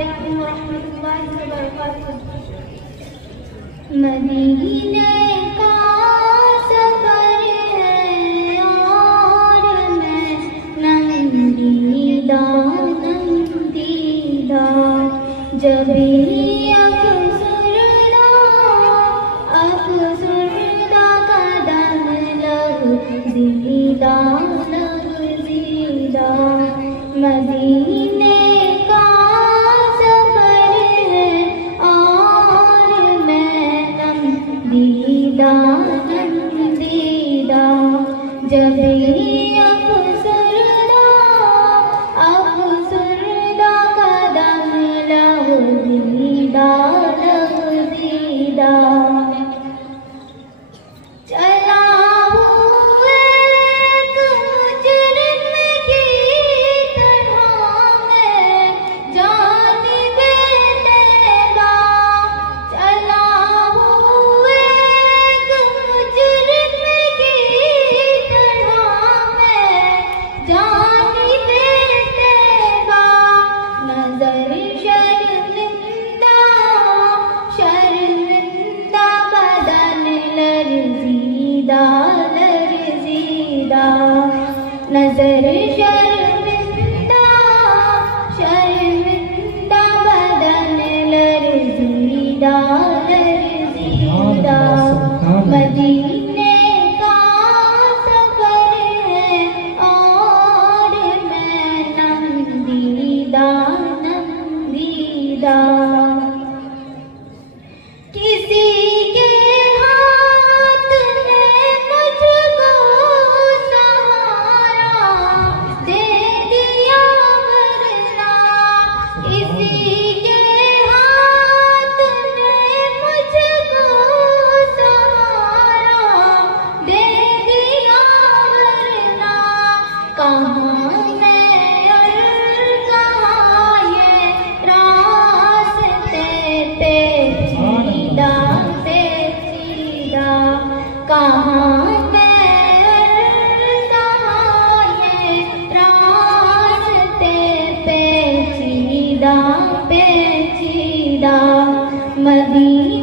अस्सलामुअलैकुम वरहमतुल्लाहि वबरकातुहू। मदीने का सफर है और मैं नंदीदा नंदीदा, जब अफसुरदा कदम लग़ज़ीदा लग़ज़ीदा। मदीने का सफर है और मैं नंदीदा नंदीदा, जब अफसुरदा कदम लग़ज़ीदा लग़ज़ीदा। चला हूँ एक मुजरिम की तरह मैं जानिबे तैबा, चला हूँ एक मुजरिम की तरह मैं जानिबे तैबा। नजर शर्मिंदा बदन लर्ज़ीदा लर्ज़ीदा। नजर शर्मिंदा बदन लर्ज़ीदा लर्ज़ीदा। मदीने का सफर है और मैं नंदीदा नंदीदा। किसी के हाथ ने मुझको सहारा दे दिया वरना, किसी के हाथ ने मुझको सहारा दे दिया वरना। कहाँ मैं और कहाँ ये रास्ते पेचीदा पेचीदा। कहाँ मैं कहाँ ये रास्ते पेचीदा पेचीदा। मदीने